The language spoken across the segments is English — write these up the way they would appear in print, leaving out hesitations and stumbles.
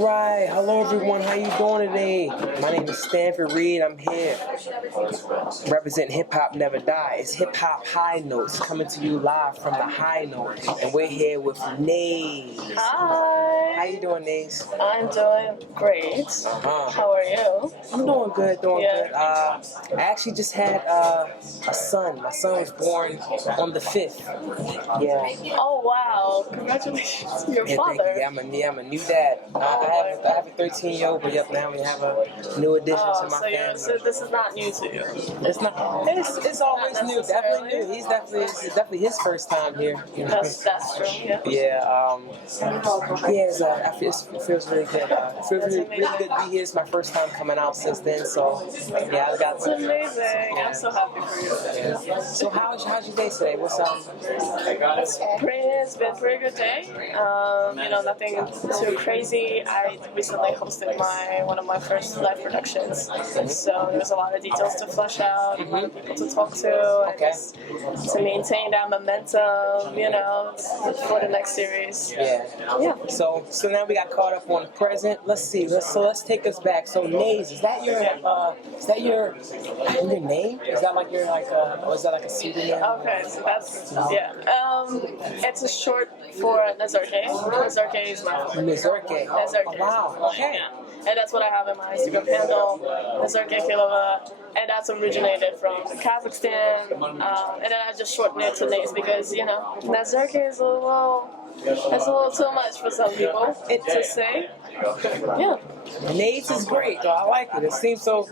Alright, hello everyone, how you doing today? My name is Stanford Reed, I'm here representing Hip Hop Never Die. It's HipHop High Notes coming to you live from the High Note, and we're here with Naze. Hi! How you doing, Naze? I'm doing great. How are you? I'm doing good, good. I actually just had a son. My son was born on the 5th. Yeah. Oh wow, congratulations to your father. Yeah, I'm a new dad. I have a 13-year-old, but yep, now we have a new addition to my family. So this is not new to you. It's not. It's always new. Definitely new. It's definitely his first time here. That's true. Yeah. Yeah. It feels really good. It feels really good to be here. It's my first time coming out since then. So yeah, I got. It's amazing. Yeah. I'm so happy for you. Yeah. So how's your day today? What's up? It's been a pretty good day. Nothing too crazy. I recently hosted one of my first live productions, so there's a lot of details to flesh out, a lot of people to talk to, and just to maintain that momentum, for the next series. Yeah. So now we got caught up on the present. Let's see. Let's take us back. So Naze, is that your name? Is that like or is that like a pseudonym? Okay, so that's it's a short for Nazarke. Nazarke is my phone. Nazarke. Oh, wow. Okay. Yeah. And that's what I have in my Instagram handle, Nazarke Kilova, and that's originated from Kazakhstan. And then I just shortened it to Naze because Nazarke is a little too much for some people to say. Yeah. Naze is great though. I like it. It seems so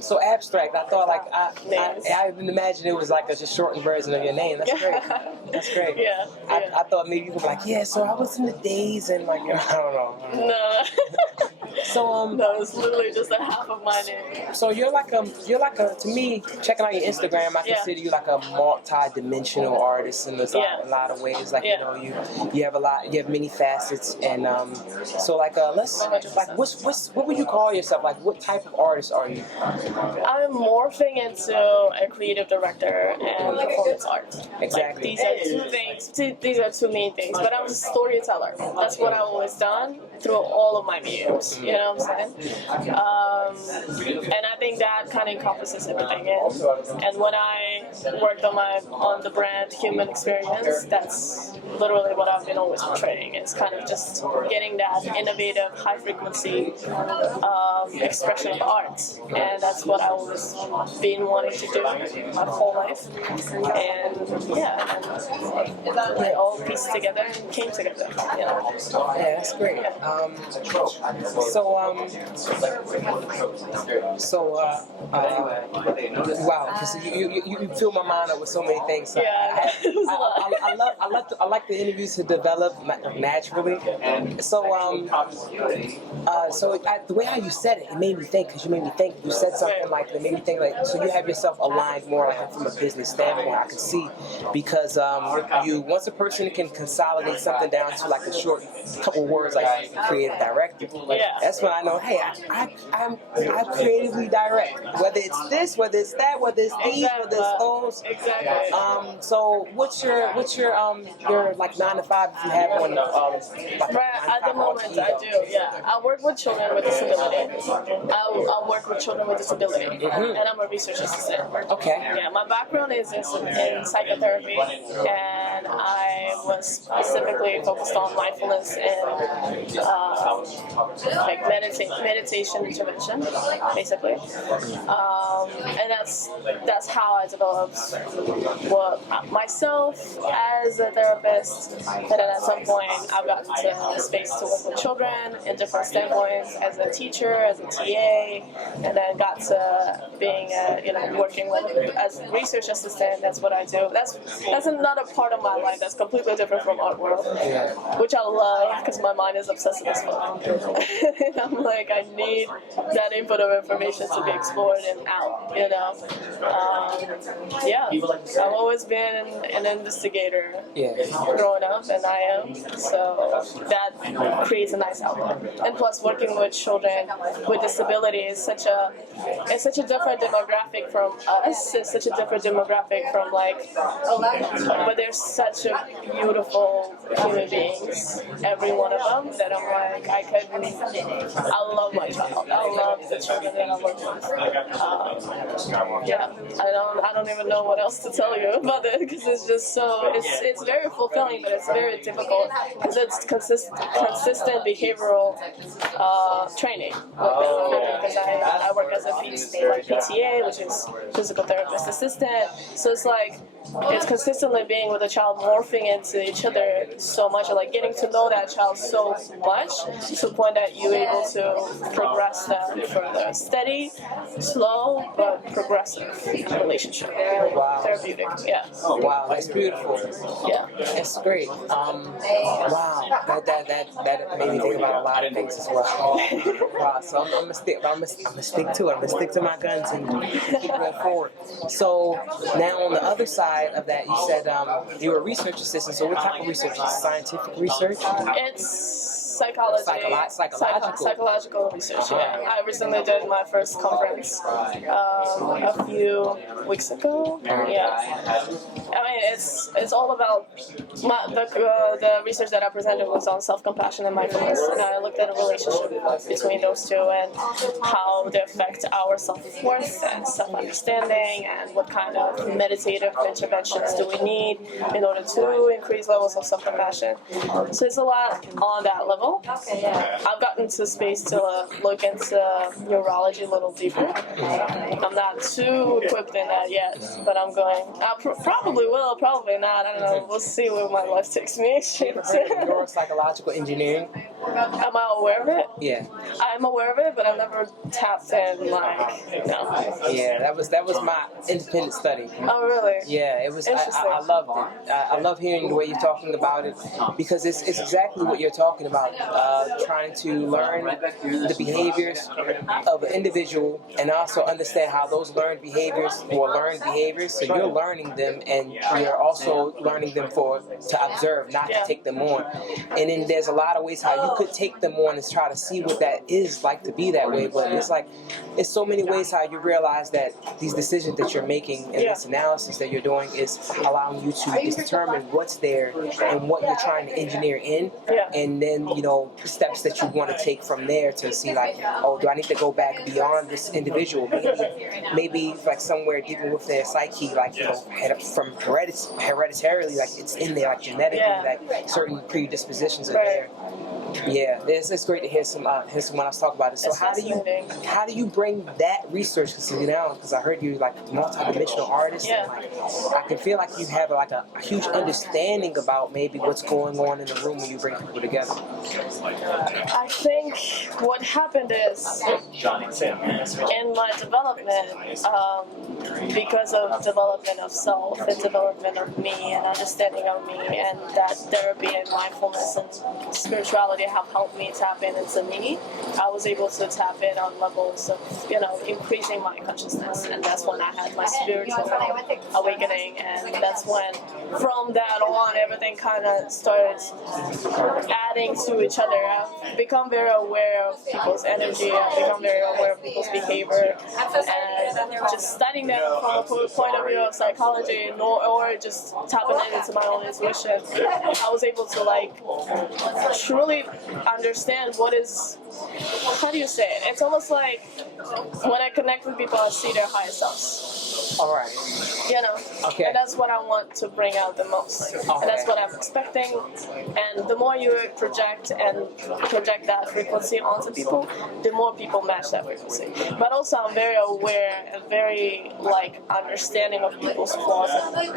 so abstract. I thought I didn't imagine it was like a just shortened version of your name. That's great. That's great. Yeah. I thought maybe you could be like, so I was in the days and I don't know. No. So no, it's literally just a half of my name. So you're like a to me, checking out your Instagram, I consider you like a multi-dimensional artist in a lot of ways. Like you have many facets, and so what would you call yourself? Like what type of artist are you? I'm morphing into a creative director and performance art. Exactly. Like, these are two things. These are two main things. But I'm a storyteller. That's what I've always done through all of my mediums. You know what I'm saying? And I think that kind of encompasses everything. And when I worked on the brand Human Experience, that's literally what I've been always portraying. It's kind of just getting that innovative, high frequency expression of art, and that's what I've always been wanting to do my whole life. And they all pieced together and came together. Yeah, that's great. Wow, because you fill my mind up with so many things. So I like the interviews to develop naturally. So the way how you said it made me think. Because you said something like it made me think like so you have yourself aligned more like from a business standpoint. I can see because once a person can consolidate something down to like a short couple words like creative director. That's when I know, hey, I'm creatively direct. Whether it's this, whether it's that, whether it's these, whether it's those. Exactly. So what's your like 9 to 5 if you have one? At the moment, I do. Yeah, I work with children with disability. I work with children with disability, and I'm a research assistant. Okay. Yeah, my background is in psychotherapy, and I was specifically focused on mindfulness and like meditation intervention, basically. And that's how I developed myself as a therapist. And then at some point, I've gotten to space to work with children in different standpoints as a teacher, as a TA, and then got to being working as a research assistant. That's what I do. That's another part of my life that's completely different from art world, which I love because my mind is obsessive as fuck. and I'm like, I need that input of information to be explored and out, you know. Yeah, I've always been an investigator growing up, and I am, so that creates a nice outlet. And plus, working with children with disability is such a different demographic from us. It's such a different demographic from like, but they're such a beautiful human beings, every one of them, that I'm like, I love my child. I love the children that I work with. Yeah, I don't even know what else to tell you about it, because it's just it's very fulfilling, but it's very difficult because it's consistent behavioral training. Because I work as a PTA, which is physical therapist assistant, so it's like, it's consistently being with a child, morphing into each other so much, or like getting to know that child so much to the point that you're able to progress them further. Steady, slow, but progressive relationship. Wow. Therapeutic. Yeah. Oh, wow, that's beautiful. Yeah. That's great. Wow, that made me think about a lot of things as well. Wow, so I'm gonna stick to it. I'm gonna stick to my guns and keep going forward. So now on the other side of that, you said you were a research assistant. So what type of research? Scientific research? It's psychology. Psychological research. Yeah. I recently did my first conference a few weeks ago. Yeah. I mean, it's all about the research that I presented was on self-compassion and mindfulness, and I looked at a relationship between those two and how they affect our self-worth and self-understanding, and what kind of meditative interventions do we need in order to increase levels of self-compassion. So it's a lot on that level. I've gotten to space to look into neurology a little deeper. I'm not too equipped in that yet, but I'm going. I probably will, probably not. I don't know. We'll see where my life takes me. Neuropsychological engineering. Am I aware of it? Yeah. I'm aware of it, but I've never tapped in like, no. Yeah, that was my independent study. Oh, really? Yeah, it was. I loved it. I love hearing the way you're talking about it, because it's exactly what you're talking about. Trying to learn the behaviors of an individual, and also understand how those learned behaviors were learned behaviors. So you're learning them, and you're also learning them to observe, not to take them on. And then there's a lot of ways how you could take them on and try to see what that is like to be that way. But it's so many ways how you realize that these decisions that you're making and this analysis that you're doing is allowing you to determine what's there and what you're trying to engineer in, and then steps that you want to take from there to see like, oh, do I need to go back beyond this individual? Maybe like somewhere deeper with their psyche, like from hereditarily, like it's in there, like genetically, like certain predispositions are there. Yeah, it's great to hear someone else talk about it. So how do you bring that research? Because I heard you like multi-dimensional artist, and like I can feel like you have like a huge understanding about maybe what's going on in the room when you bring people together. I think what happened is in my development, because of development of self and development of me and understanding of me, and that therapy and mindfulness and spirituality have helped me tap into me, I was able to tap in on levels of, increasing my consciousness. And that's when I had my spiritual awakening. And that's when, from that on, everything kind of started adding to each other. I've become very aware of people's energy. I've become very aware of people's behavior. And just studying them from a point of view of psychology, or just tapping into my own intuition, I was able to truly understand what is, how do you say it? It's almost like when I connect with people, I see their higher selves. All right. Okay. And that's what I want to bring out the most. Okay. And that's what I'm expecting. And the more you project that frequency onto people, the more people match that frequency. But also, I'm very aware and very understanding of people's flaws. And,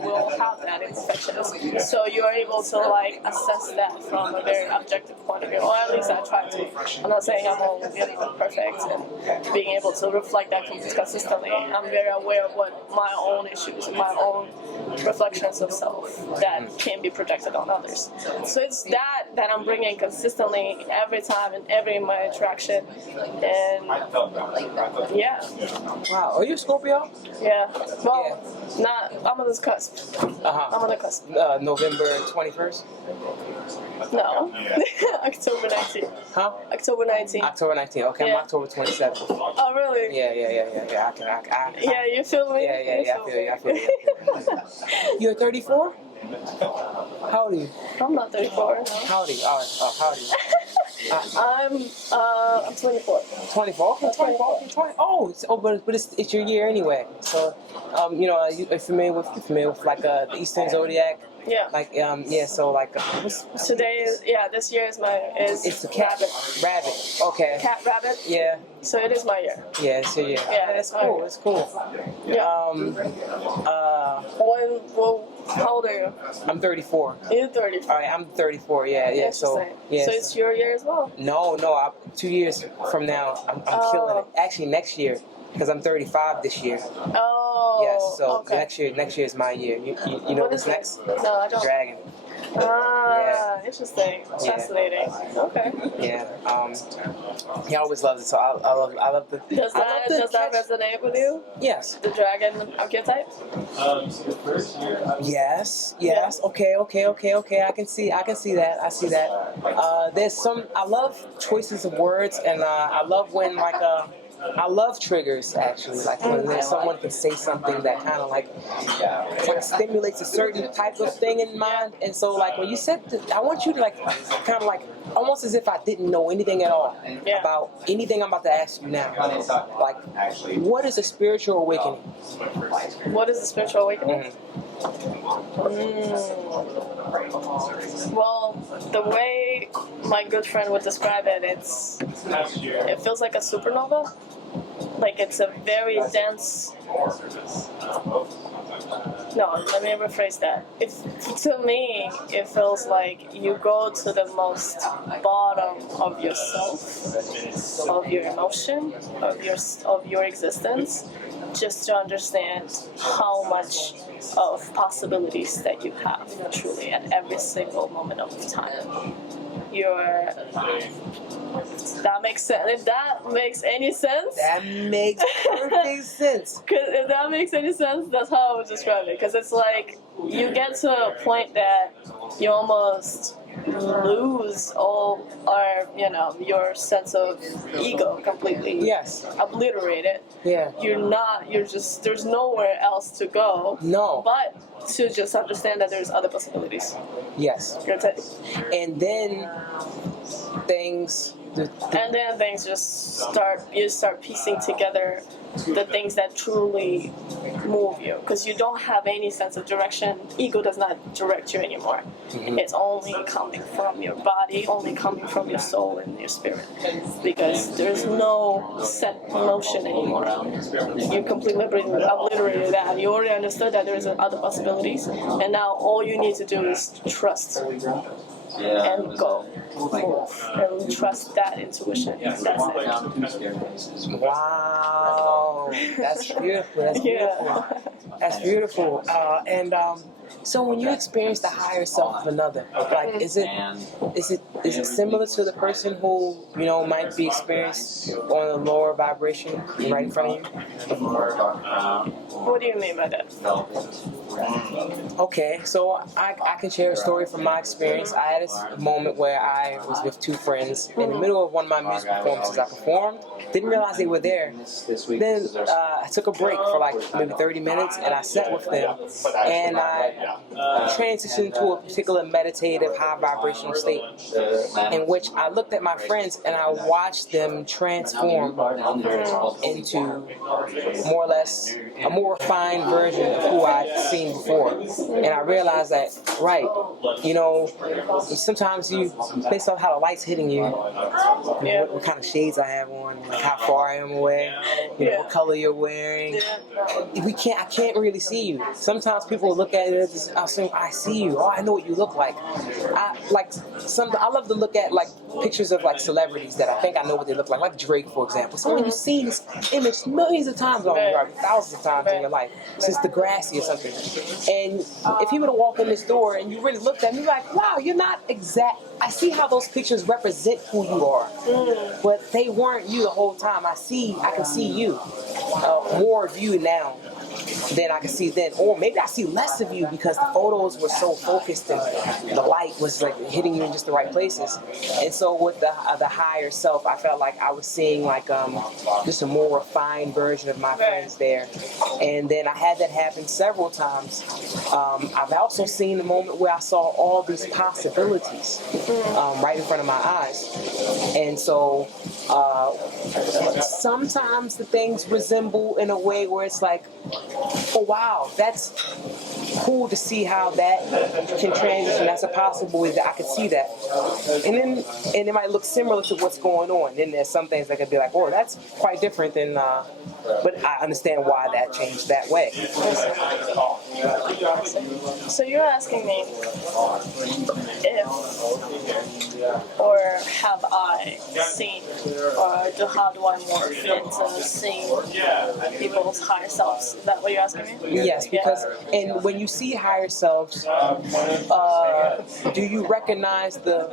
we'll have that imperfections. So you're able to assess that from a very objective point of view, or at least I try to. I'm not saying I'm always perfect, and being able to reflect that consistently. I'm very aware of what my own issues, my own reflections of self that can be projected on others. So it's that I'm bringing consistently every time and every my interaction. And yeah. Wow. Are you a Scorpio? Yeah. Well, I'm on this cusp. Uh-huh. I'm on the cusp. November 21st? No. October 19th. Huh? October 19th. October 19th. Okay, Yeah. I'm October 27th. Oh, really? Yeah. Yeah, you feel me? Yeah, I feel you. You're 34? How old are you? I'm not 34. No. How old are you? How old are you? I'm 24. 24? Okay, 24. 20. But it's your year anyway. So, you're familiar with like the Eastern Zodiac? Yeah. Like, so like, Today is, this year is it's a cat. Rabbit. Okay. Cat rabbit. Yeah. So it is my year. Yeah, so yeah. Yeah, That's cool. It's cool. Yeah. How old are you? I'm 34. You're 34. All right, I'm 34. Yeah. So yes. So it's your year as well. No. 2 years from now, I'm killing it. Actually, next year, because I'm 35 this year. Oh. Yes. So okay. next year is my year. You know what's next? No, I don't. Dragon. Interesting. Fascinating. Okay. Yeah. He always loves it. So I love the. Does that resonate with you? Yes. The dragon archetype? Yes. Okay. I can see that. I see that. There's I love choices of words, and I love when I love triggers, actually, like when someone can say something that kind of like stimulates a certain type of thing in mind. And so like when you said I want you to like kind of like almost as if I didn't know anything at all about anything I'm about to ask you now. Like, what is a spiritual awakening? What is a spiritual awakening? Well, the way my good friend would describe it, it feels like a supernova. Like it's a very dense. No, let me rephrase that. To me, it feels like you go to the most bottom of yourself, of your emotion, of your existence, just to understand how much of possibilities that you have truly at every single moment of time. That makes sense. If that makes any sense. That makes perfect sense. Because if that makes any sense, that's how I would describe it. Because it's like you get to a point that you almost lose all, or your sense of ego completely. Yes. Obliterate it. Yeah. There's nowhere else to go. No. But to just understand that there's other possibilities. Yes. And then things just start piecing together the things that truly move you, because you don't have any sense of direction. Ego does not direct you anymore. Mm-hmm. It's only coming from your body, only coming from your soul and your spirit, because there's no set motion anymore. You completely obliterated that. You already understood that there's other possibilities, and now all you need to do is trust and go, move, and trust that intuition. That's it. Wow, that's beautiful. That's beautiful. So when you experience the higher self of another, like is it similar to the person who might be experienced on a lower vibration right in front of you? What do you mean by that? Okay, so I can share a story from my experience. I had this moment where I was with two friends in the middle of one of my music performances. I performed, didn't realize they were there. Then I took a break for like maybe 30 minutes, and I sat with them, and I transitioned to a particular meditative, high vibrational state in which I looked at my friends and I watched them transform into more or less a more refined version of who I'd seen before. And I realized that, sometimes based on how the light's hitting you, what kind of shades I have on, like how far I am away, what color you're wearing. I can't really see you. Sometimes people will look at it as, I see you. Oh, I know what you look like. I love to look at like pictures of like celebrities that I think I know what they look like Drake, for example. So when you see this image millions of times on thousands of times, in your life, since Degrassi or something. And if he would have walked in this door and you really looked at me like, wow, you're not exact. I see how those pictures represent who you are, but they weren't you the whole time. I can see you, more of you now than I could see then, or maybe I see less of you because the photos were so focused and the light was like hitting you in just the right places. And so with the higher self, I felt like I was seeing like just a more refined version of my friends there. And then I had that happen several times. I've also seen the moment where I saw all these possibilities right in front of my eyes. And so sometimes the things resemble in a way where it's like, oh wow, that's cool to see how that can transition. That's a possible way that I could see that. And it might look similar to what's going on. Then there's some things that could be like, oh, that's quite different than, but I understand why that changed that way. So you're asking me if or have I seen, or how do I morph into seeing people's higher selves? Is that what you're asking me? Yes, because and when you see higher selves, do you recognize the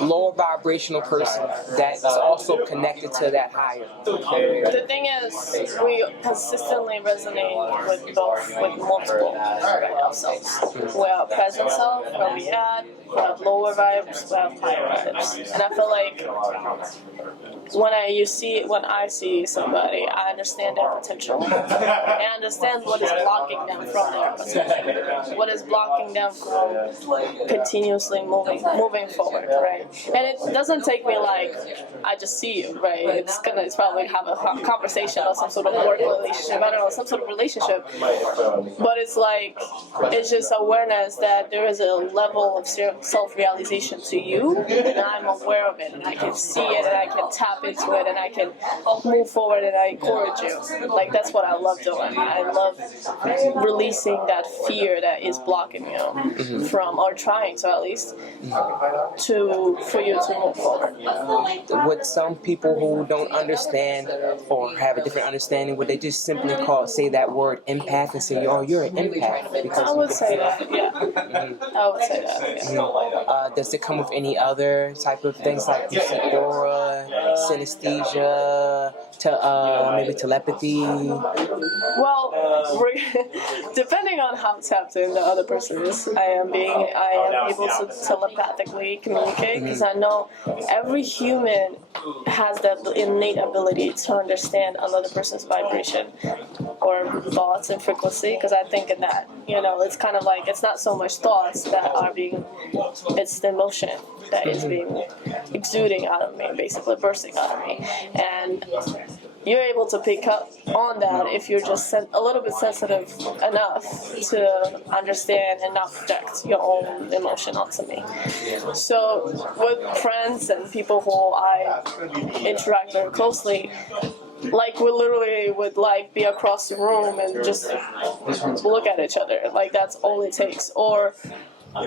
lower vibrational person that's also connected to that higher? The thing is, we consistently resonate with multiple selves. We have present self, where we at, we have lower vibes, we have higher vibes. And I feel like when I see somebody, I understand their potential. I understand what is blocking them from their potential. What is blocking them from continuously moving forward, right? And it doesn't take me like, I just see you, right? It's probably have a conversation or some sort of work relationship, I don't know, some sort of relationship. But it's just awareness that there is a level of self-realization to you, and I'm aware of it, and I can see it, and I can tap into it, and I can move forward, and I encourage you. Like, that's what I love doing. I love releasing that fear that is blocking you from, or trying to at least, for you to move forward. With some people who don't understand or have a different understanding, would they just simply say that word empath and say, oh, you're an empath? Because I would say that, yeah. I would say that, yeah. Does it come with any other type of things like aura, synesthesia, maybe telepathy? Well, depending on how tapped in the other person is, I am able to telepathically communicate, because I know every human has that innate ability to understand another person's vibration or thoughts and frequency, because I think in that, it's kind of like, it's not so much thoughts that are it's the emotion that is being exuding out of me, basically bursting out of me. And you're able to pick up on that if you're just a little bit sensitive enough to understand and not project your own emotion onto me. So with friends and people who I interact very closely, like, we literally would be across the room and just look at each other. Like, that's all it takes. Or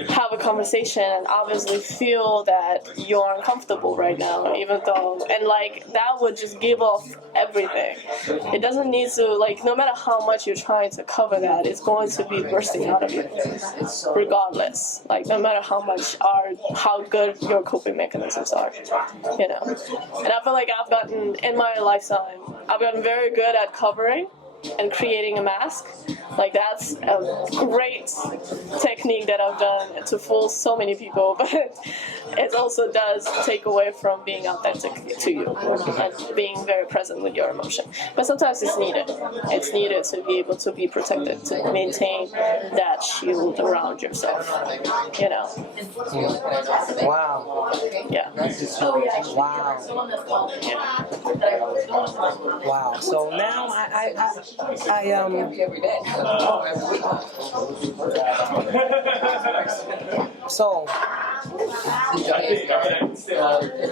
have a conversation and obviously feel that you're uncomfortable right now, even though, and that would just give off everything. It doesn't need to, no matter how much you're trying to cover that, it's going to be bursting out of you regardless. No matter how good your coping mechanisms are, And I feel like in my lifetime, I've gotten very good at covering and creating a mask. That's a great technique that I've done to fool so many people, but it also does take away from being authentic to you and being very present with your emotion. But sometimes it's needed. It's needed to be able to be protected, to maintain that shield around yourself, Wow. Yeah. Wow. Wow. So now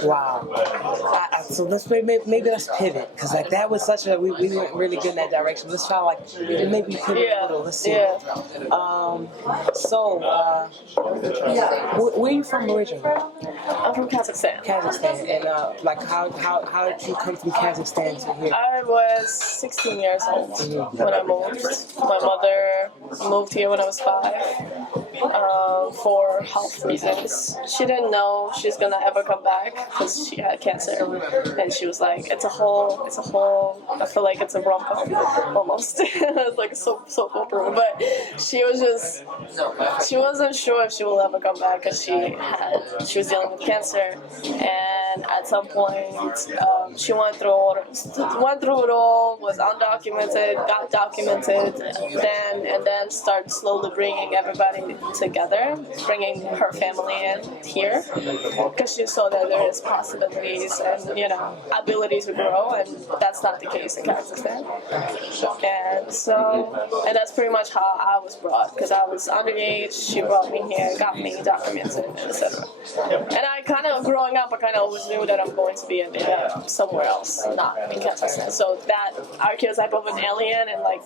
wow. So maybe let's pivot, because like that was such a we went really good in that direction. Let's try like maybe pivot a little. Let's see. Yeah. Where are you from originally? I'm from Kazakhstan. Kazakhstan, and like how did you come from Kazakhstan to here? I was 16 years old when I moved. My mother moved here when I was 5 for health reasons. She didn't know she's gonna ever come back because she had cancer, and she was like, it's a whole. I feel like it's a rom-com almost. It's like so opera, but she wasn't sure if she will ever come back because she was dealing with cancer, and at some point she went through it all, was undocumented, got documented, then started slowly bringing everybody together, bringing her family in here, because she saw that there is possibilities and ability to grow, and that's not the case in Kazakhstan. And that's pretty much how I was brought, because I was underage. She brought me here, got me documented, etc. And I kind of, growing up, I always knew that I'm going to be somewhere else, not in Kazakhstan. So that archetype of an alien and like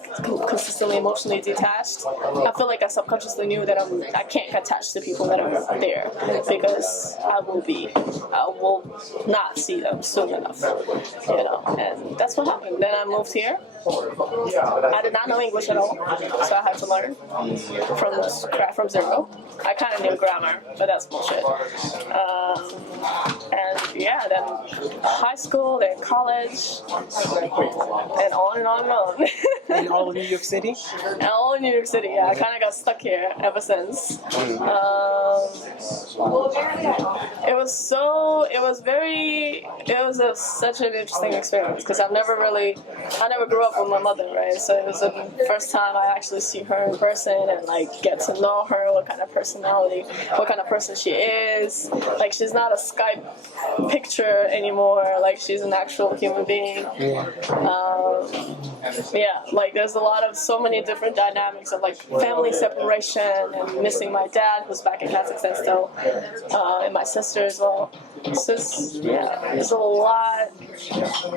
consistently emotionally detached, I feel like I subconsciously knew that I can't attach to people that are there, because I will not see them soon enough, and that's what happened. Then I moved here. I did not know English at all, so I had to learn from zero. I kind of knew grammar, but that's bullshit. Then high school, then college, and on and on and on. And all in New York City? And all in New York City, yeah. I kind of got stuck here ever since. Such an interesting experience, because I never grew up with my mother, right? So it was the first time I actually see her in person and like get to know her, what kind of personality, what kind of person she is. Like, she's not a Skype picture anymore. Like, she's an actual human being. Like there's so many different dynamics of like family separation and missing my dad, who's back in Kazakhstan still, and my sister as well. So there's a lot.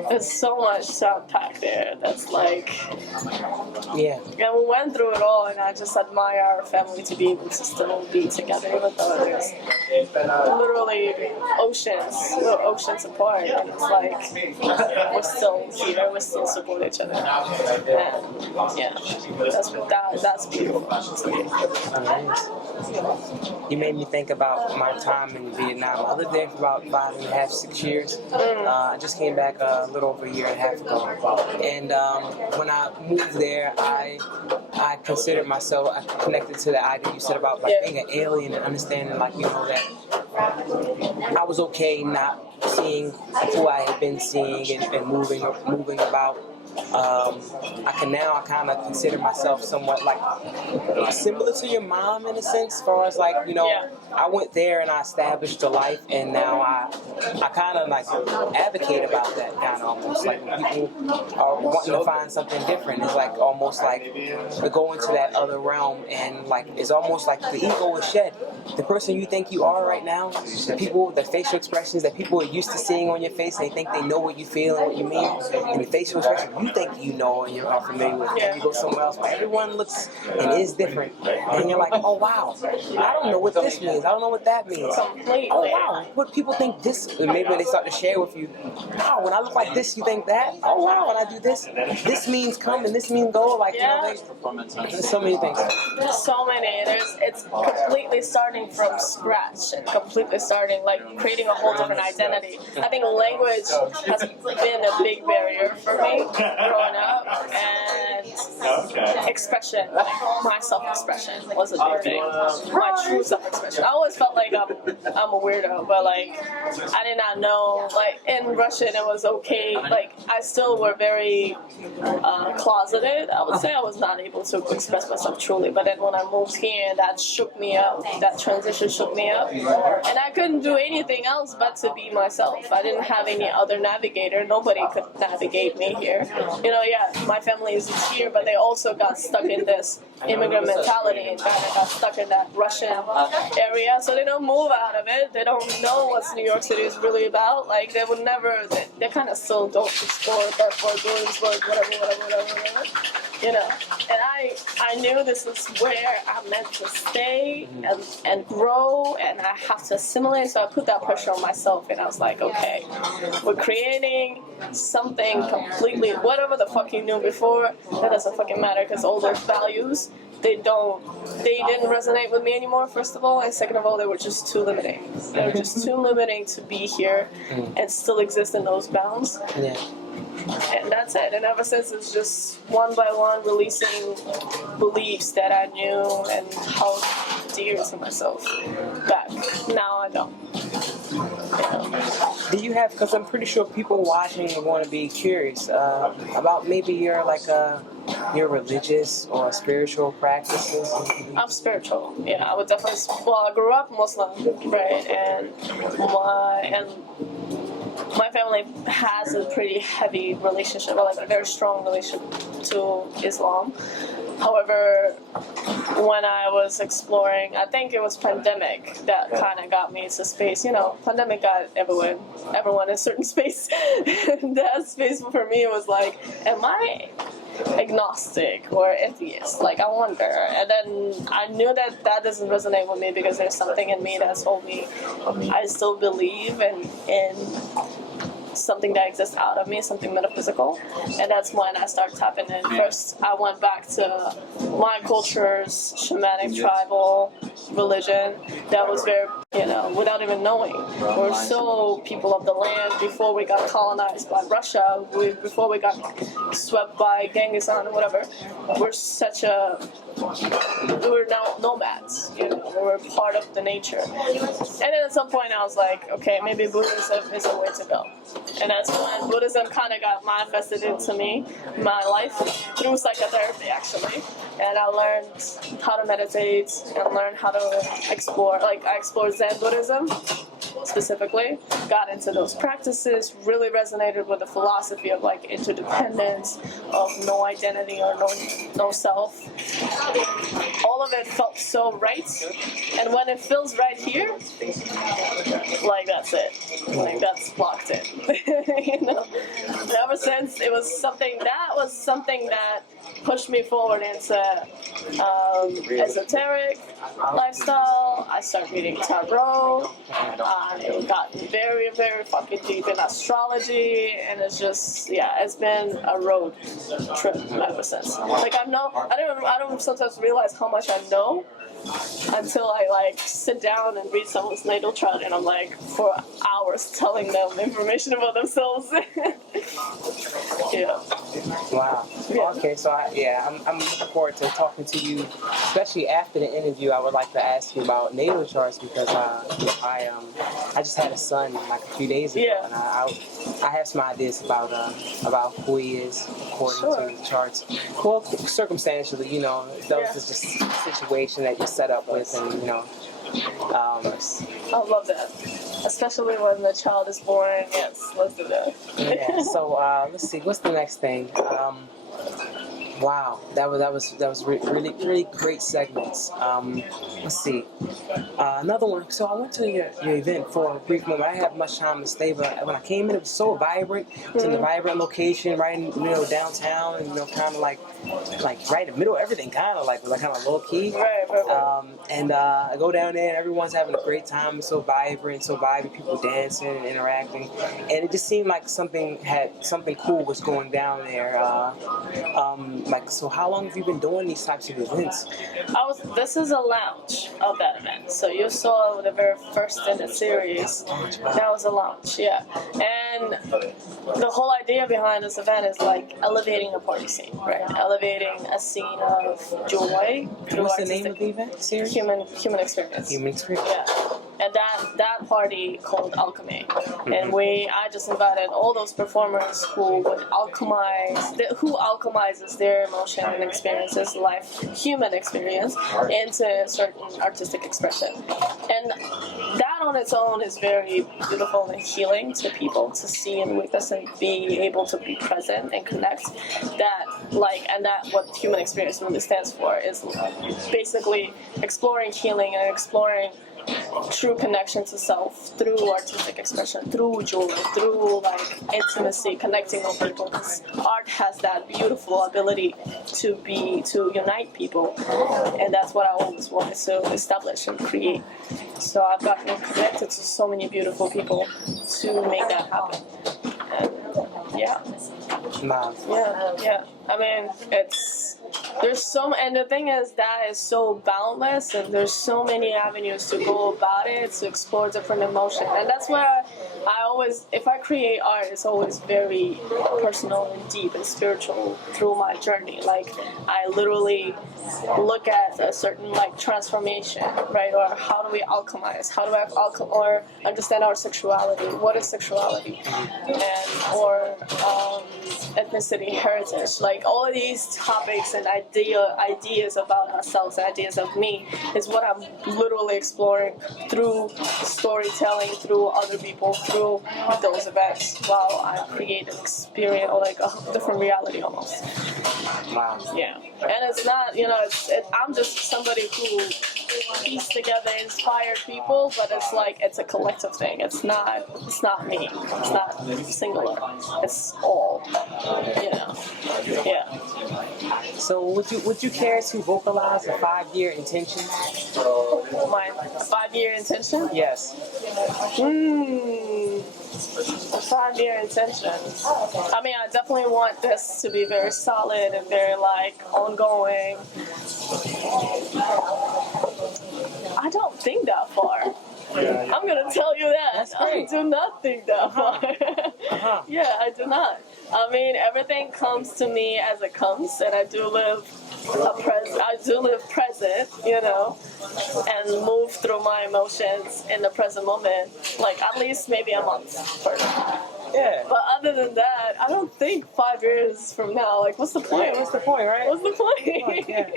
There's so much to unpack there. That's like, and we went through it all, and I just admire our family to be able to still be together, even though there's literally little oceans apart, and it's like we're still here, we still support each other, and that's beautiful. You made me think about my time in Vietnam. I lived there for about 5.5, 6 years. I just came back a little over a year and a half ago. And when I moved there, I considered myself connected to the idea you said about like being an alien and understanding that I was okay not seeing who I had been seeing and moving about. I kind of consider myself somewhat like similar to your mom in a sense, as far as like, I went there and I established a life, and now I kind of like advocate about that, kind of almost like when people are wanting to find something different. It's like almost like to go into that other realm, and like it's almost like the ego is shed. The person you think you are right now, the facial expressions that people are used to seeing on your face, they think they know what you feel and what you mean, and the facial expressions you think you know and you're familiar with. And you go somewhere else where everyone looks and is different, and you're like, oh wow, I don't know what this means. I don't know what that means. Completely. Oh wow, what people think this. Maybe when they start to share with you, wow, when I look like this, you think that. Oh wow, when I do this means come and this means go. Like there's so many things. So many. It's completely starting from scratch and completely starting like creating a whole different identity. I think language has been a big barrier for me growing up, and expression, my self-expression was a big thing. My true self-expression. I always felt like I'm a weirdo, but like I did not know. Like in Russian, it was okay. Like I still were very closeted. I would say I was not able to express myself truly. But then when I moved here, that shook me up. That transition shook me up, and I couldn't do anything else but to be myself. I didn't have any other navigator. Nobody could navigate me here. My family is here, but they also also got stuck in this immigrant mentality and kind of got stuck in that Russian area. So they don't move out of it. They don't know what New York City is really about. Like they would never. They kind of still don't explore Bedford, Williamsburg, whatever. You know, and I knew this is where I'm meant to stay and grow, and I have to assimilate. So I put that pressure on myself, and I was like, okay, we're creating something completely, whatever the fuck you knew before, that doesn't fucking matter, because all those values, they didn't resonate with me anymore, first of all, and second of all, they were just too limiting. They were just too limiting to be here and still exist in those bounds. Yeah. And that's it. And ever since, it's just one by one releasing beliefs that I knew and held dear to myself back. Now I don't. Do you have, because I'm pretty sure people watching want to be curious about maybe your religious or spiritual practices? I'm spiritual. Yeah, I would definitely. Well, I grew up Muslim, right, and my family has a pretty heavy relationship, or like a very strong relationship to Islam. However, when I was exploring, I think it was pandemic that kind of got me into space. You know, pandemic got everyone in a certain space. That space for me was like, am I agnostic or atheist? Like, I wonder. And then I knew that doesn't resonate with me because there's something in me that told me I still believe in something that exists out of me, something metaphysical. And that's when I started tapping in. First, I went back to my culture's shamanic tribal religion that was very, without even knowing. We're so people of the land before we got colonized by Russia, before we got swept by Genghis Khan or whatever. We're now nomads, we're part of the nature. And then at some point I was like, okay, maybe Buddhism is a way to go. And that's when Buddhism kind of got manifested into my life, through psychotherapy actually. And I learned how to meditate and learned how to explore, like I explored Zen Buddhism specifically, got into those practices, really resonated with the philosophy of like interdependence, of no identity or no self. All of it felt so right, and when it feels right here, like that's it, like that's locked in. And ever since, it was something that pushed me forward into esoteric lifestyle. I started reading tarot. I got very, very fucking deep in astrology, and it's just, it's been a road trip ever since. Like I don't sometimes realize how much I know until I like sit down and read someone's natal chart, and I'm like for hours telling them information about themselves. Yeah. Wow. Yeah. Okay, so I'm looking forward to talking to you, especially after the interview. I would like to ask you about natal charts because I just had a son like a few days ago, and I have some ideas about who he is according to the charts. Well, circumstantially, that was just a situation that you set up with, and I love that, especially when the child is born. Yes, let's do that. Yeah. So let's see. What's the next thing? Wow, that was really great segments. Let's see, another one. So I went to your event for a brief moment. I didn't have much time to stay, but when I came in, it was so vibrant. It was in a vibrant location, right in downtown, and kind of like right in the middle of everything, kind of low key. Right. And I go down there, and everyone's having a great time. It's so vibrant, people dancing and interacting, and it just seemed like something cool was going down there. So how long have you been doing these types of events? This is a lounge of that event. So you saw the very first in the series. That was a lounge, yeah. And the whole idea behind this event is like elevating a party scene, right? Elevating a scene of joy through What's the name of the event series? Human experience. Human experience. Yeah. And that party called Alchemy. And I just invited all those performers who would who alchemizes their emotion and experiences, human experience, into certain artistic expression. And that that on its own is very beautiful and healing to people, to see and witness and be able to be present and connect. And that what human experience really stands for is basically exploring healing and exploring true connection to self through artistic expression, through joy, through like intimacy, connecting with people. Because art has that beautiful ability to unite people, and that's what I always wanted to establish and create. So I've gotten connected to so many beautiful people to make that happen. And yeah. Yeah. I mean, and the thing is that is so boundless, and there's so many avenues to go about it, to explore different emotions. And that's where I always, if I create art, it's always very personal and deep and spiritual through my journey. Like, I literally look at a certain like transformation, right? Or how do we alchemize? How do I or understand our sexuality? What is sexuality? Or ethnicity, heritage, like all of these topics and ideas about ourselves, ideas of me, is what I'm literally exploring through storytelling, through other people, through those events, while I create an experience or like a different reality almost. Wow. Yeah, and it's not, I'm just somebody who piece together inspired people, but it's like it's a collective thing. It's not me. It's not singular. It's all. Yeah. So would you care to vocalize a 5-year intention? My 5-year intention? Yes. A 5-year intention. I mean, I definitely want this to be very solid and very like ongoing. I don't think that far. I'm gonna tell you that. I do not think that far. Yeah, I do not. I mean, everything comes to me as it comes, and I do live present, and move through my emotions in the present moment, like at least maybe a month first. Yeah. But other than that, I don't think 5 years from now, like, what's the point? What's the point, right? What's the point? Yeah.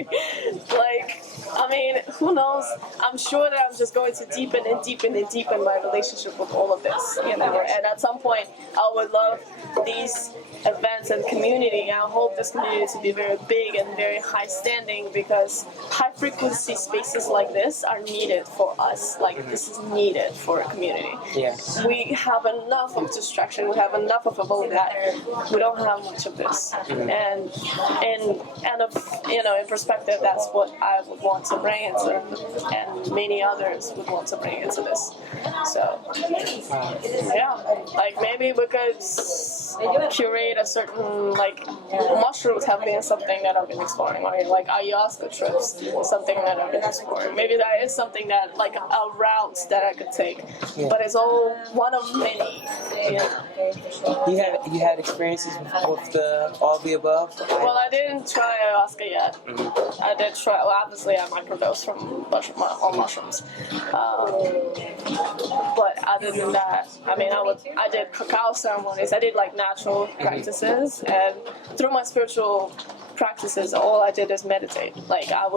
Like, I mean, who knows? I'm sure that I'm just going to deepen my relationship with all of this, And at some point, I would love these events and community. I hope this community to be very big and very high standing, because high frequency spaces like this are needed for us. Like, this is needed for a community. Yeah. We have enough of distraction. We have enough of that. We don't have much of this. And in perspective, that's what I would want to bring into, and many others would want to bring into this. So, yeah, like maybe we could curate a certain, like, mushrooms have been something that I've been exploring, right? Like ayahuasca trips, something that I've been exploring. Maybe that is something that, like, a route that I could take, but it's all one of many. You had experiences with all the above? Well, I didn't try ayahuasca yet. I did try. Well, obviously, I microdosed from all mushrooms. But other than that, I mean, I did cacao ceremonies. I did like natural practices, and through my spiritual practices, all I did is meditate. Like, I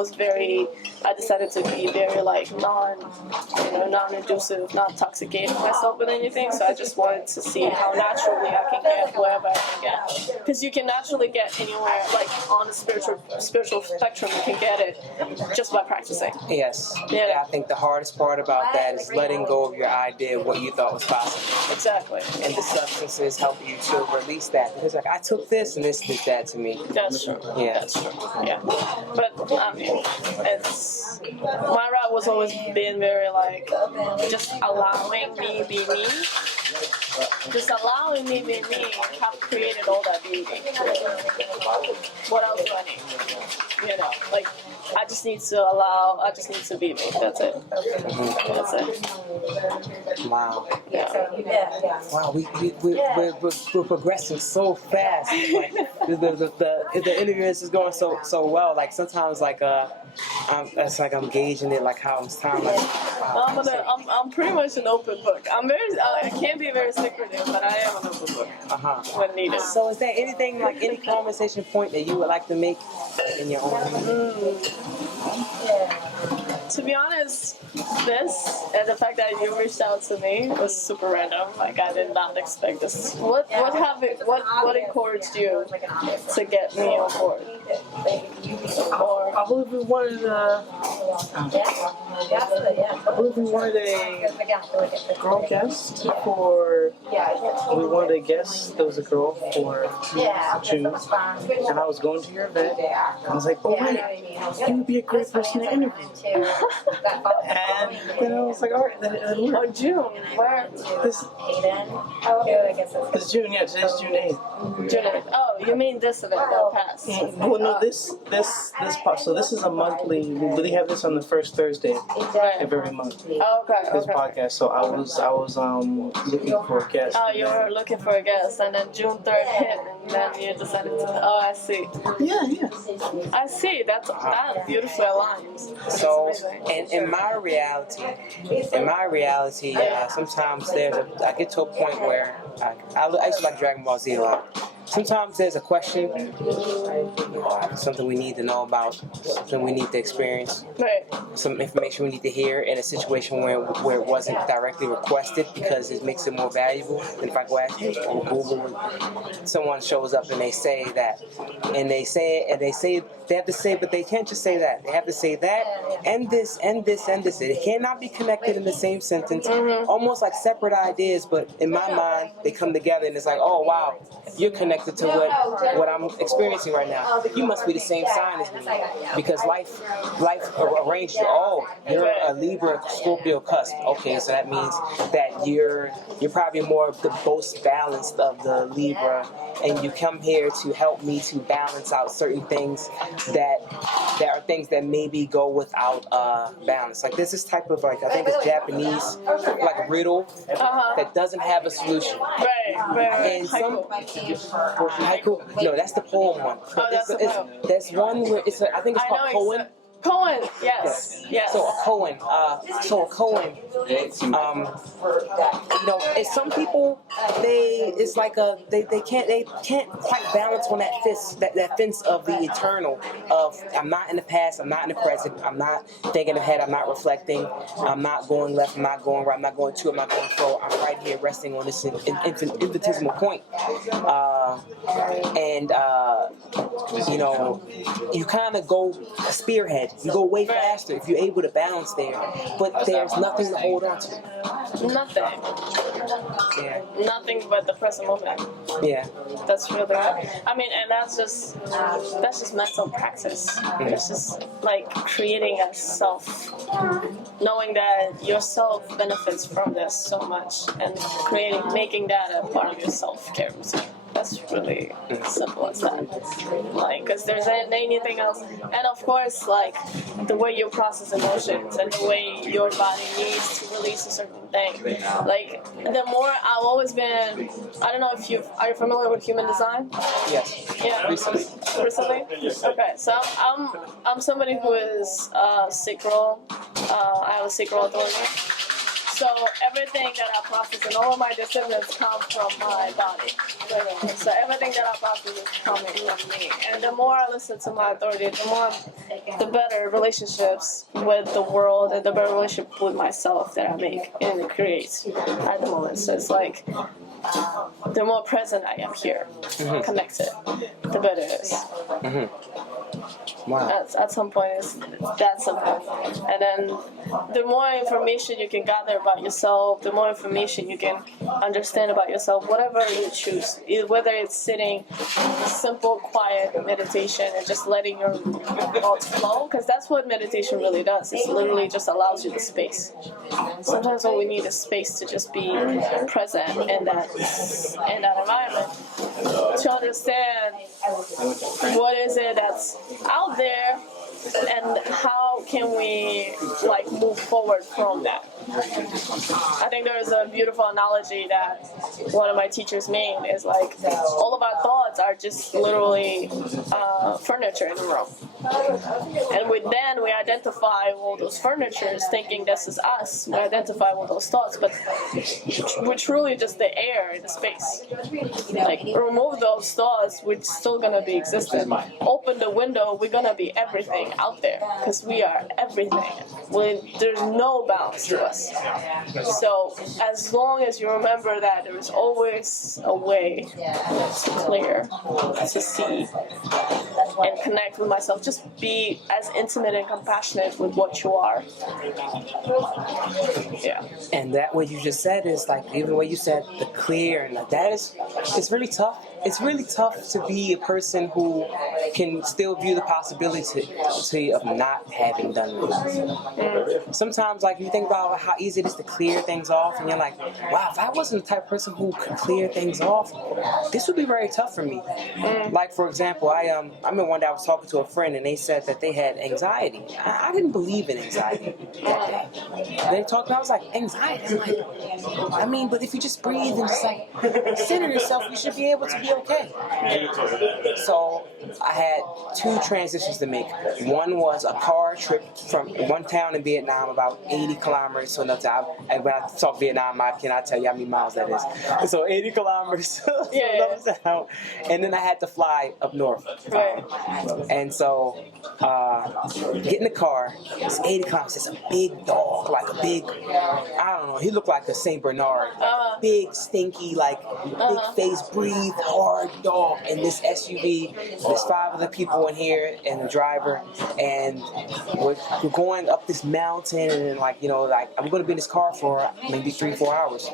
decided to be very like non-inducive, not toxicating myself with anything. So I just wanted to see how naturally I can get wherever I can get. Because you can naturally get anywhere, like on the spiritual spectrum, you can get it just by practicing. Yes. Yeah. I think the hardest part about that is letting go of your idea of what you thought was possible. Exactly. And the substances help you to release that. Because like, I took this and this did that to me. That's true. Yeah. That's true. Yeah. But I mean, my route was always being very like just allowing me be me. Just allowing me be me have created all that beauty. What else do I need? Like, I just need to be me. That's it. That's it. Wow. Yeah. Wow, we're progressing so fast. Like, the interview is going so well. Like, sometimes like it's like I'm gauging it, like how it's time. Like, wow, I'm pretty much an open book. I'm very I can't be very secretive, but I am an open book when needed. So is there anything, like any conversation point that you would like to make in your own? To be honest, this and the fact that you reached out to me was super random. Like I did not expect this. What encouraged you to get me on board? Or I believe we wanted a girl guest for. We wanted a guest. There was a girl for June, and I was going to your event. I was like, oh wait, you would be a great person to interview. And then I was like, all right, then it worked. or June? Where? This is June, yeah, today's June 8th. June. Oh, you mean this event that passed? Well, no, this part. So this is a monthly. We really have this on the first Thursday Right. of every month. Oh, okay. This Okay. podcast. So I was looking for a guest. Oh, you were looking for a guest, and then June 3rd hit, and then you decided to. Oh, I see. Yeah. I see. That beautifully aligns. So, That's amazing. in my reality, sometimes I get to a point where I used to like Dragon Ball Z a lot. Sometimes there's a question, something we need to know about, something we need to experience, Right. some information we need to hear in a situation where it wasn't directly requested because it makes it more valuable than if I go ask, hey, on Google, someone shows up and they say that, and they have to say, but they can't just say that. They have to say that and this and this and this. It cannot be connected in the same sentence, almost like separate ideas, but in my mind, they come together and it's like, oh wow, you're connected to what I'm experiencing right now. You must be the same sign as me because life arranged you. Oh, you're a Libra Scorpio cusp. Okay, so that means that you're probably more of the most balanced of the Libra, and you come here to help me to balance out certain things that are things that maybe go without balance. Like there's this type of I think it's Japanese like riddle that doesn't have a solution. Right. And some haiku. No, that's the poem one. But that's the poem. There's one where I think it's called Koan. Cohen, yes. So a Koan. It's some people they can't quite balance on that fence of the eternal of I'm not in the past, I'm not in the present, I'm not thinking ahead, I'm not reflecting, I'm not going left, I'm not going right, I'm not going to, I'm not going fro, I'm right here resting on this infinitesimal point. You kind of go spearhead. You go way faster if you're able to balance there, but there's nothing to hold on to. Nothing. Yeah. Nothing but the present moment. Yeah. That's really, and that's just mental practice. It's just like creating a self, knowing that yourself benefits from this so much, and making that a part of your self-care routine. That's really simple as that. Because there's anything else. And of course, the way you process emotions and the way your body needs to release a certain thing. The more I've always been, I don't know if are you familiar with human design? Yes. Yeah. Recently? Okay, so I'm somebody who is sacral. I have a sacral authority. So everything that I process and all of my disciplines come from my body. So everything that I process is coming from me. And the more I listen to my authority, the better relationships with the world and the better relationship with myself that I make and create at the moment. So it's the more present I am here, connected, the better it is. Wow. At some point, it's that simple. And then the more information you can gather about yourself, the more information you can understand about yourself, whatever you choose. Whether it's sitting, simple, quiet meditation and just letting your thoughts flow, because that's what meditation really does. It literally just allows you the space. Sometimes all we need is space to just be present in that environment, to understand what is it that's out there and how can we move forward from that. I think there's a beautiful analogy that one of my teachers made is all of our thoughts are just literally furniture in the room. And we identify all those furnitures thinking this is us. We identify all those thoughts, but we're truly just the air in the space. Remove those thoughts, we're still gonna be existent. Open the window, we're gonna be everything. out there because we are everything. There's no bounds to us. So as long as you remember that there is always a way to clear, to see, and connect with myself, just be as intimate and compassionate with what you are. Yeah. And that what you just said is like, even the way you said the clear, and that is, it's really tough. It's really tough to be a person who can still view the possibility of not having done it. Sometimes, like, you think about how easy it is to clear things off, and you're like, wow, if I wasn't the type of person who could clear things off, this would be very tough for me. Like, for example, I remember one day I was talking to a friend, and they said that they had anxiety. I didn't believe in anxiety that day. They talked, I was like, anxiety? I'm like, I mean, but if you just breathe and just like center yourself, you should be able to be okay. So I had two transitions to make. One was a car trip from one town in Vietnam, about 80 kilometers to another town. And when I talk Vietnam, I cannot tell you how many miles that is. So 80 kilometers to another town. And then I had to fly up north. And so get in the car, it's 80 kilometers, it's a big dog, like a big, I don't know, he looked like a Saint Bernard. Big, stinky, like big face, breathe, hard dog in this SUV. There's 5 other people in here and the driver, and we're going up this mountain, and like, you know, like I'm going to be in this car for maybe 3-4 hours,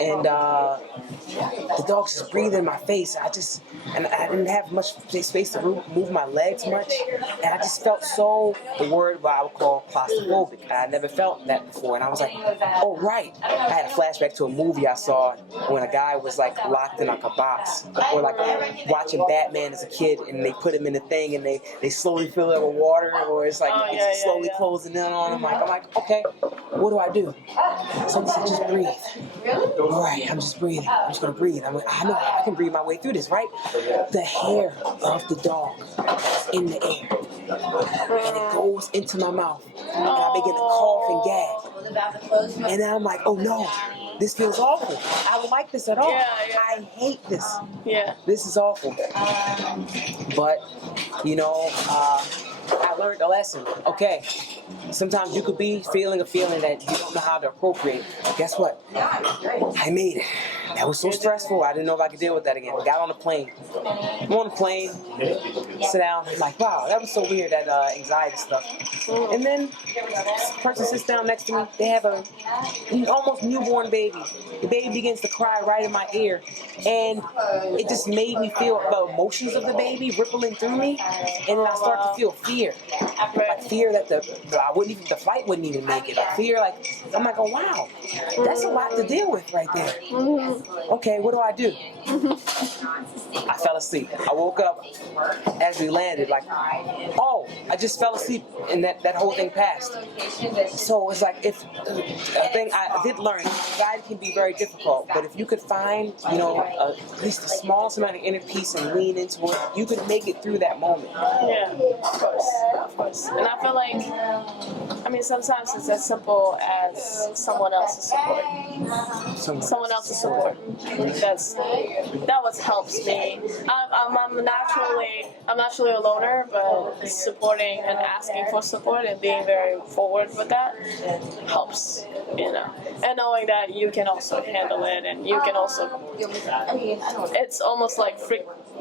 and the dog's just breathing in my face. I didn't have much space to move my legs much, and I just felt so, the word what I would call claustrophobic. I never felt that before, and I was like, oh right. I had a flashback to a movie I saw when a guy was like locked in like a box, or like watching Batman as a kid, and they put him in a thing, and they slowly fill it with water, or it's like it's slowly closing in on him. I'm like, okay, what do I do? Someone said, just breathe. All right, I'm just breathing. I'm just gonna breathe. I know I can breathe my way through this, right? The hair of the dog in the air, and it goes into my mouth, and I begin to cough and gag, and then I'm like, oh no, this feels awful. I don't like this at all. I hate this. This is awful. But you know, I learned a lesson. Okay, sometimes you could be feeling a feeling that you don't know how to appropriate. Guess what? I made it. That was so stressful. I didn't know if I could deal with that again. Got on the plane. I'm on the plane. Sit down. I'm like, wow, that was so weird, that anxiety stuff. And then this person sits down next to me. They have a almost newborn baby. The baby begins to cry right in my ear, and it just made me feel the emotions of the baby rippling through me. And then I start to feel fear, like fear that the flight wouldn't even make it. Like fear, like I'm like, oh wow, that's a lot to deal with right there. Okay, what do I do? I fell asleep. I woke up as we landed, like, oh, I just fell asleep, and that whole thing passed. So it's like, if a thing I did learn, anxiety can be very difficult, but if you could find, you know, at least the smallest amount of inner peace and lean into it, you could make it through that moment. Yeah, of course. And I feel like, I mean, sometimes it's as simple as someone else's support. Someone else's support. That what helps me. I'm naturally a loner, but supporting and asking for support and being very forward with that helps, you know. And knowing that you can also handle it, and you can also, it's almost like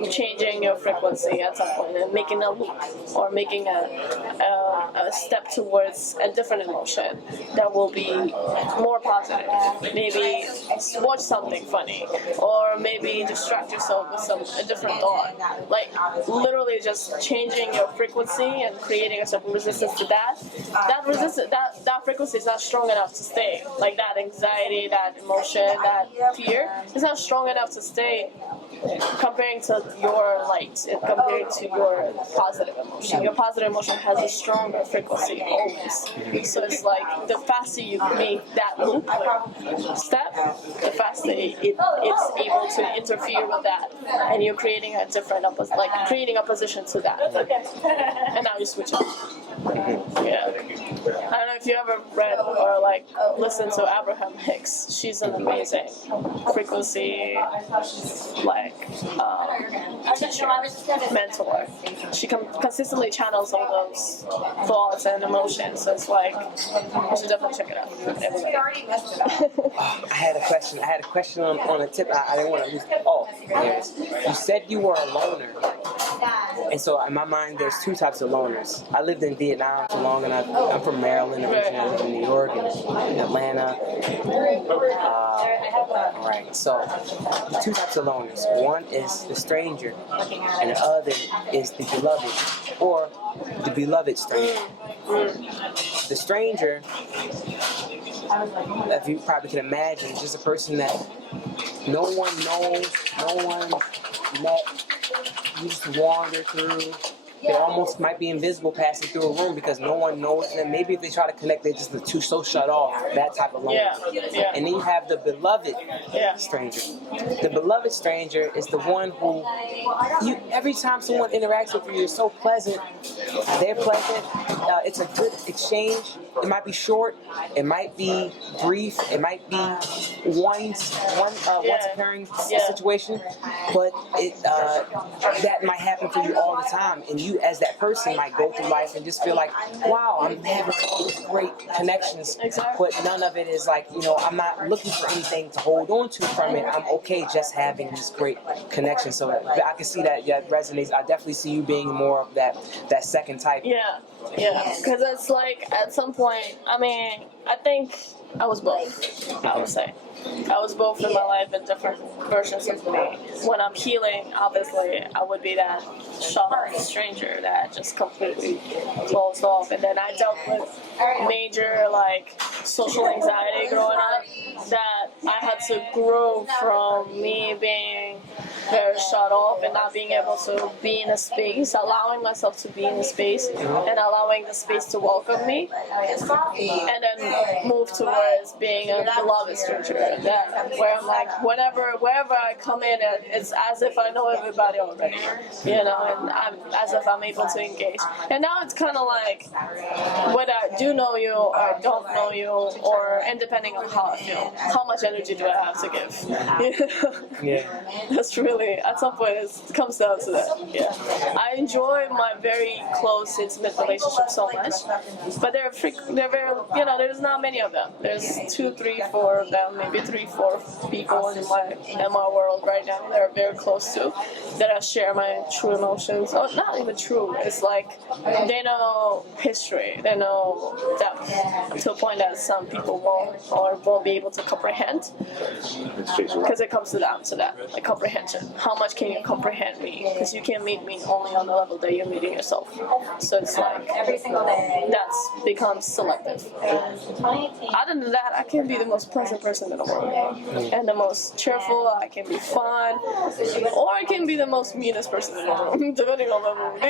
changing your frequency at some point and making a leap, or making a step towards a different emotion that will be more positive. Maybe watch something funny, or maybe distract yourself with a different thought. Like literally just changing your frequency and creating a certain resistance to that. That frequency is not strong enough to stay. Like that anxiety, that emotion, that fear is not strong enough to stay comparing to your light, compared to your positive emotion. Your positive emotion has a stronger frequency always. So it's like the faster you make that loop step, the faster it's able to interfere with that, and you're creating a different creating opposition to that. And now you switch it. Yeah. I don't know if you ever read or like listened to Abraham Hicks, she's an amazing frequency like teacher, mentor. She consistently channels all those thoughts and emotions. So it's like you should definitely check it out. Everybody. I had a question on a tip. I didn't want to lose. Oh, yes. You said you were a loner. And so in my mind, there's two types of loners. I lived in Vietnam for long, and I'm from Maryland, originally I lived in New York and Atlanta. Alright, so two types of loners. One is the stranger, and the other is the beloved, or the beloved stranger. The stranger, if you probably can imagine, is just a person that no one knows, no one met. You just wander through. They almost might be invisible passing through a room because no one knows them. Maybe if they try to connect, they're just so shut off. That type of loneliness. Yeah. And then you have the beloved stranger. The beloved stranger is the one who, every time someone interacts with you, you're so pleasant. They're pleasant. It's a good exchange. It might be short. It might be brief. It might be once occurring situation, but that might happen for you all the time. And you, as that person, might go through life and just feel like, wow, I'm having all these great connections, but none of it is like, I'm not looking for anything to hold on to from it. I'm okay just having these great connections. So I can see that resonates. I definitely see you being more of that second type. Yeah, because it's like at some point, I think I was both, I would say. I was both in my life in different versions of me. When I'm healing, obviously, I would be that shut off stranger that just completely closed off. And then I dealt with major social anxiety growing up that I had to grow from me being very shut off and not being able to be in a space, allowing myself to be in a space and allowing the space to welcome me, and then move towards being a beloved stranger. Where I'm like, wherever I come in, it's as if I know everybody already, and I'm as if I'm able to engage. And now it's kind of like whether I do know you or I don't know you, and depending on how I feel, how much energy do I have to give? Yeah. That's really, at some point, it comes down to that. Yeah. I enjoy my very close, intimate relationships so much, but they're very, there's not many of them. There's 2, 3, 4 of them, maybe 3, 4 people in my world right now that are very close to, that I share my true emotions. Oh, not even true. It's like they know history. They know depth to a point that some people won't be able to comprehend, because it comes down to that, like comprehension. How much can you comprehend me? Because you can't meet me only on the level that you're meeting yourself. So it's like that's becomes selective. Other than that, I can be the most pleasant person in the world, and the most cheerful. I can be fun, or I can be the most meanest person in the room, depending on the mood.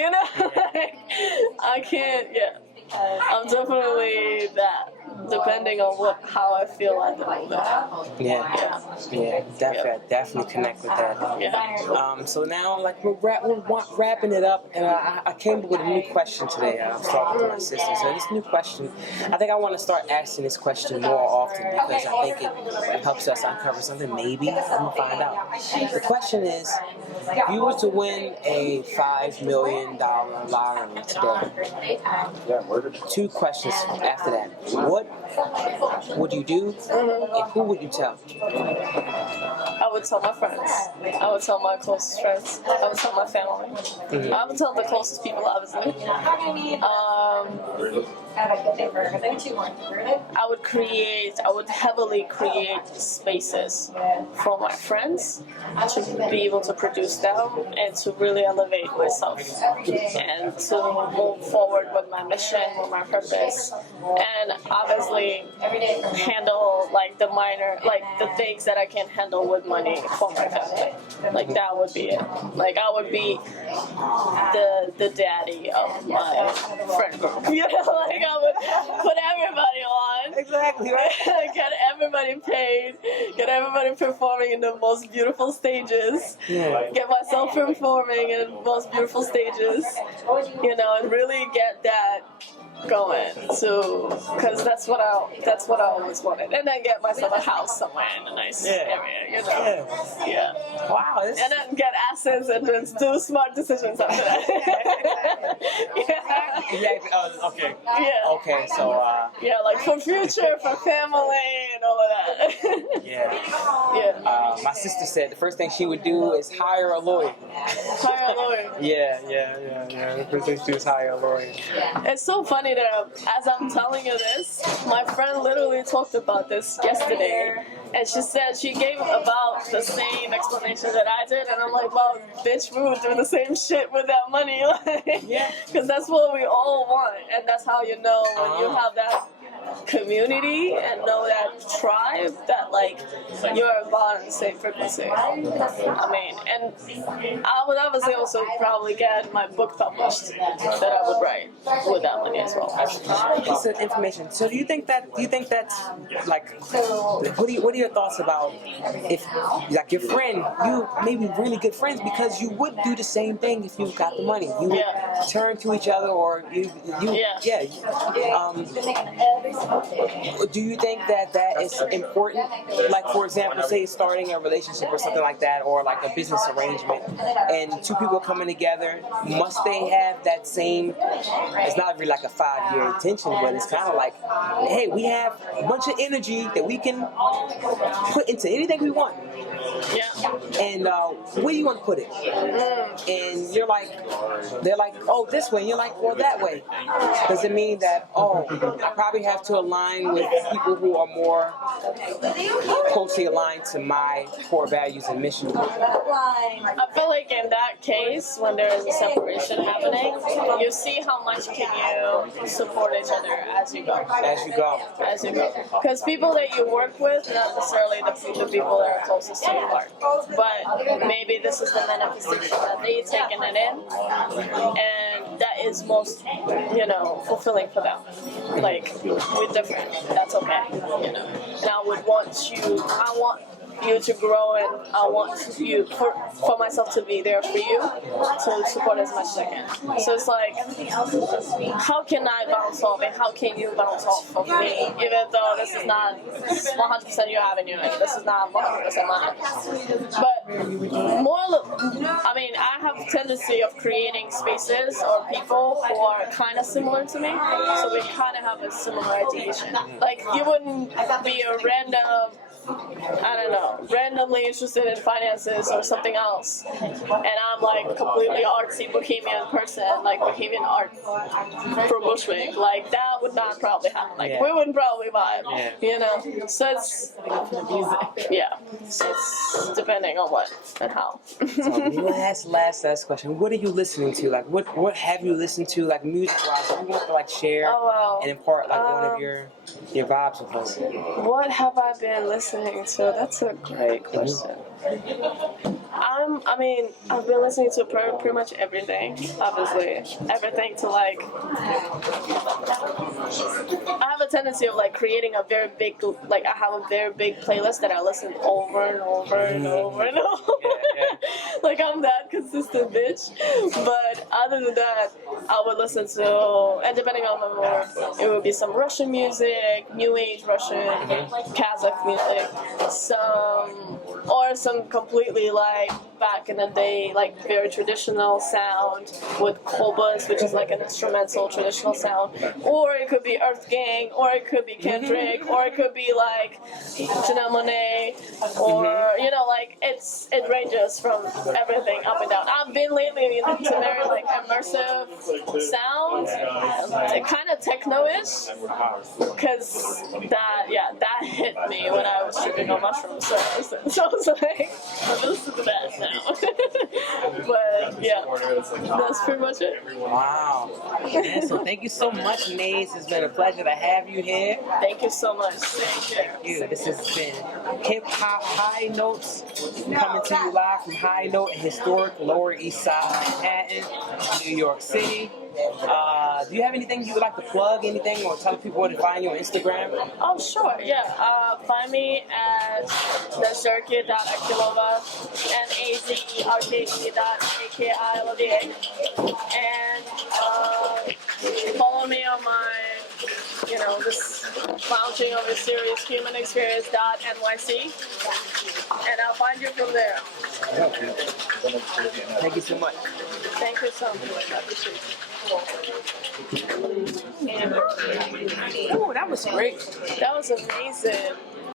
I can't. Yeah, I'm definitely that, depending on how I feel at the moment. Definitely connect with that. Yeah. So now, we're wrapping it up, and I came up with a new question today. I was talking to my sister, so this new question, I think I want to start asking this question more often, because I think it helps us uncover something. Maybe I'm gonna find out. The question is, if you were to win a $5 million lottery today, two questions after that. What would you do, and who would you tell? I would tell my friends. I would tell my closest friends. I would tell my family. I would tell the closest people, obviously. I would heavily create spaces for my friends to be able to produce them and to really elevate myself and to move forward with my mission, with my purpose, and obviously handle the things that I can't handle with money for my family. That would be it. I would be the daddy of my friend group. I would put everybody on. Exactly, right? Get everybody paid. Get everybody performing in the most beautiful stages. Yeah. Get myself performing in the most beautiful stages. And really get that going to, because that's what I always wanted, and then get myself a house somewhere in a nice area, you know. Yeah. Wow. And then get assets and just do smart decisions after that. Okay. Yeah. Okay. So. Yeah, like for future, for family, and all of that. Yeah. Yeah. My sister said the first thing she would do is hire a lawyer. Hire a lawyer. Yeah. The first thing she do is hire a lawyer. It's so funny that as I'm telling you this, my friend literally talked about this yesterday, and she said she gave about the same explanation that I did, and I'm like, well, bitch, we would do the same shit with that money, because that's what we all want, and that's how you know when you have that community and know that tribe that like you're about on the same frequency. I mean, and I would obviously also probably get my book published that I would write with that money as well. Piece of information. So do you think that's like what are your thoughts about if like your friend, you may be really good friends because you would do the same thing if you got the money. You would turn to each other or you do you think that is important? Like, for example, say starting a relationship or something like that, or like a business arrangement, and two people coming together, must they have that same, it's not really like a 5-year intention, but it's kind of like, hey, we have a bunch of energy that we can put into anything we want. Yeah. And where do you want to put it? And you're like, they're like, oh, this way. And you're like, well, that way. Does it mean that, oh, I probably have to align with people who are more closely aligned to my core values and mission? I feel like in that case, when there is a separation happening, you see how much can you support each other as you go. As you go. As you go. Because people that you work with, not necessarily the people that are closest to your heart. But maybe this is the manifestation that they've taken it in, and that is most, fulfilling for them. Like, we're different. That's okay. And I want you to grow, and I want you for myself to be there for you to support as much as I can. So it's like, how can I bounce off and how can you bounce off of me, even though this is not 100% your avenue, and this is not 100% mine. But I have a tendency of creating spaces or people who are kind of similar to me, so we kind of have a similar ideation. Like, you wouldn't be a randomly interested in finances or something else, and I'm like completely artsy bohemian person, like bohemian art for Bushwick, like that would not probably happen. Like we wouldn't probably vibe, So it's so it's depending on what and how. So last question. What are you listening to? Like what have you listened to, like music wise? If you want to like share and impart like one of your vibes with us. What have I been listening to? That's a great question. I've been listening to pretty much everything, obviously. Everything to like, I have a tendency of like creating a very big, like I have a very big playlist that I listen over and over and over and over. Like I'm that consistent bitch. But other than that, I would listen to, and depending on my mood, it would be some Russian music, New Age Russian, Kazakh music, or some completely like back in the day, like very traditional sound with kobas, which is like an instrumental traditional sound, or it could be Earth Gang, or it could be Kendrick, or it could be like Janelle Monáe, or like it ranges from everything up and down. I've been lately into very like immersive sounds, kind of techno-ish, because that hit me when I was tripping on mushrooms. So I was like, I'm listen to that now. But that's pretty much it. Wow. So thank you so much, Naze. It's been a pleasure to have you here. Thank you so much. Thank you. This has been HipHop High Notes, coming to you live from High Note in historic Lower East Side, Manhattan, New York City. Do you have anything you would like to plug, anything, or tell people where to find you on Instagram? Oh, sure, find me at nazerke.akilova, nazerke.akilova, and Follow me on my, this launching of a serious human experience.nyc, and I'll find you from there. Thank you so much. Thank you so much. I appreciate it. Oh, that was great. That was amazing.